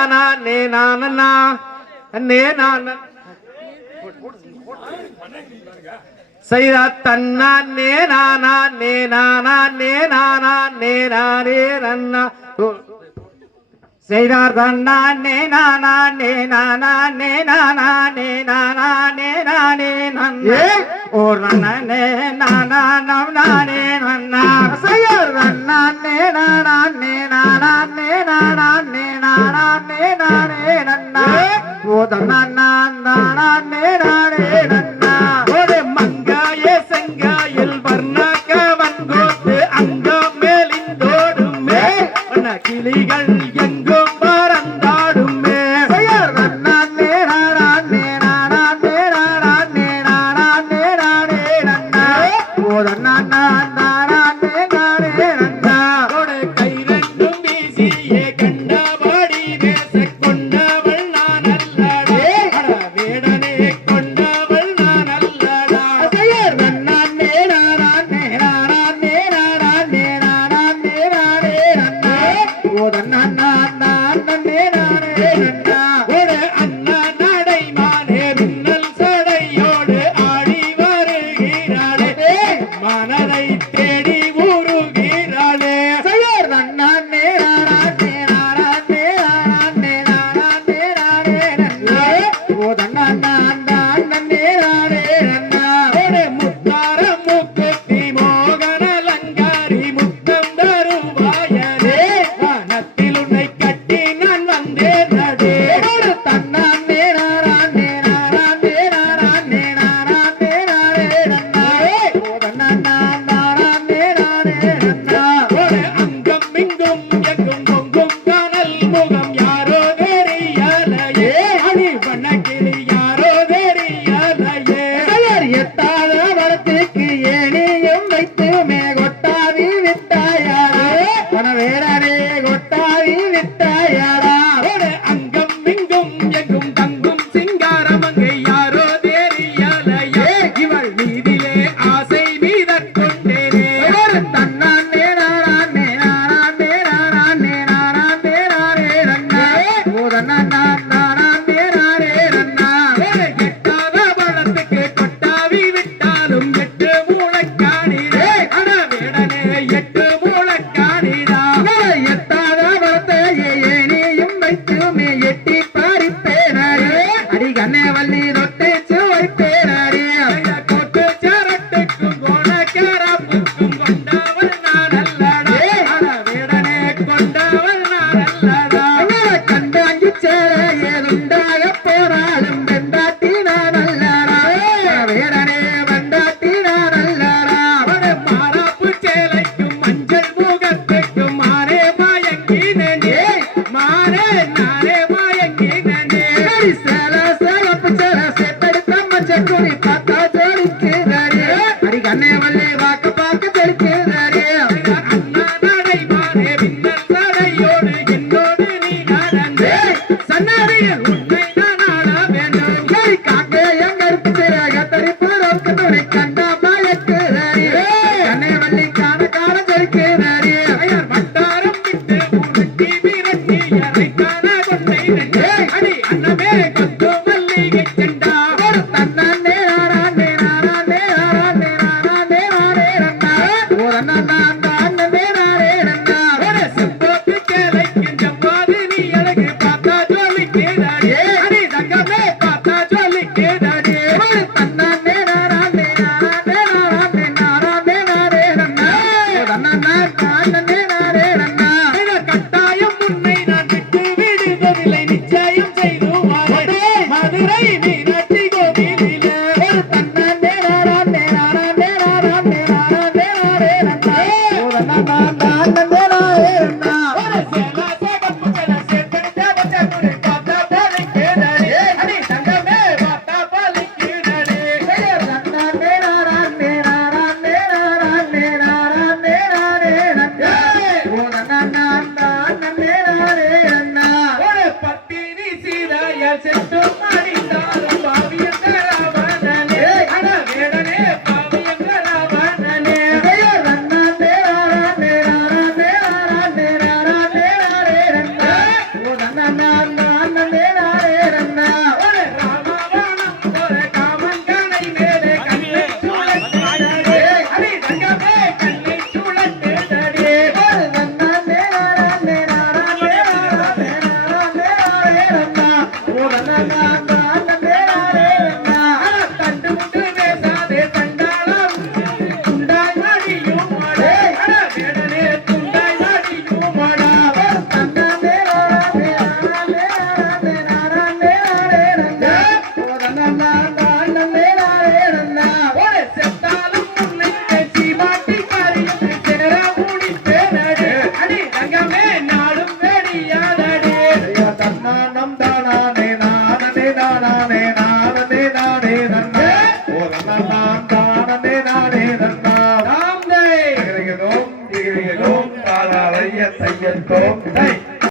நானா நே நானா நே நானா செய்தா தன்னா நே நானா நே நானா நே நானா நே நானே நன்னா செய்தார் தன்னா நே நானா நே நானா நே நானா நே நானா நே நானே நன்னே ஓர் நன்னே நானா நம் நானே நன்னா செய்யார் தன்னா நே நானா நே நானா நே நானா நே நானா நே நானே நன்னா ஓ தன்னா நானா நே நானே நன்னா ஒரு மங்காய செங்காயில் வர்ணாக்க வன்கோத்து அங்க மேலிந்தோடுமே வண்ண கிளிகள் எங்கும் பறந்தாடுமே செய்யார் தன்னா நே நானா நே நானா நே நானா நே நானா நே நானே நன்னா ஓ தன்னா நானா நே நானே நன்னா ஒரு கை ரெண்டும் வீசியே கண்டபடி பேச கொண்டவள் நான் அல்லடா வேடனே கொண்டவள் நான் அல்லடா செய்யார் தன்னா நே நானா நே நானா நே நானா நே நானா நே நானே நன்னா ஓ தன்னா நன்னே நானே நன்னா ஒரு அண்ணா நடைமானே மின்னல் சடையோடு ஆடி வருகிறாளே மனதை தேடி ஊருகிறாளே செய்யார் தன்னா நே நானா நே நானா நே நானா நே நானா நே நானே நன்னா ஓ தன்னா நன்னே நானே நன்னா ஒரு முத்தார மூக்குத்தி மோகன அலங்காரி முத்தம் தருவாயனே வானத்தில் உன்னை கட்டி நான் வந்தேன் நடே ஒரு தன்னா நே நானா நே நானா நே நானா நே நானா நே நானே நன்னா ஓ தன்னா நானா நே நானே நன்னா ஒரு அங்கம் இங்கும் எங்கும் பொங்கும் காணல் முகம் யாரோ தெரியலையே அணி வண்ணக்கிளி யாரோ தெரியலையே செய்யார் எட்டாத வரத்துக்கு ஏனியும் வைத்துமே கொட்டாவி விட்டாயாரே பணவேடனே கொட்டாவி விட்டாயாரா ஒரு அங்கம் இங்கும் எங்கும் தங்கும் சிங்காரமங்கை யாரோ தெரியலையே இவள் மீதிலே ஆசை மீதற் கொண்டேனே ஒரு தன்னா நே நானா நே நானா நே நானா நே நானா நே நானே நன்னா ஓ தன்னா நானா நே நானே நன்னா ஒரு எட்டாத பழத்துக்கு கொட்டாவி விட்டாலும் எட்டு மூளைக்காணிரே அட வேடனே எட்டு மூளைக்காணிரா எட்டாத பழத்தை ஏனியும் வைத்துமே எட்டி பாரிப்பேனாரே அடி கண்ணே வள்ளி தொட்டை சுவைப்பேனாரே கோட்டு சரட்டுக்கும் கோணக்காரப்புக்கும் கொண்டவள் நான் அல்லடா அட வேடனே கொண்டவள் நான் அல்லடா கண்டாங்கி சேர ஏதுண்டாக போராடும் வெண்டாட்டி நான் அல்லடா வேடனே வெண்டாட்டி நான் அல்லடா ஒரு மாறாப்பு சேலைக்கும் மஞ்சள் முகத்துக்கும் மாறே மயங்கினே மாறே நானே மயங்கினே சேல சேலப்பு சேல சேத்தெடுத்த மஞ்சள் குடி பார்த்தா ஜோடிக்குதாரே அடி கண்ணே வள்ளி வாக்க பார்க்க தெரிக்குதாரே அண்ணா நடைமானே மின்னல் சடையோடு என்னோடு நீ நடந்தே சன்னதியில் உன்னை நான் ஆள வேண்டும் காக்கே எங்க இருப்பு சேராக தரிப்பு ரோக்க துணை கண்டா பயக்குதாரே கண்ணே வள்ளி காண காண தெரிக்குதாரே ஐயர் வட்டாரம் விட்டு உருட்டி விரட்டி எறை காண கொண்டை அடி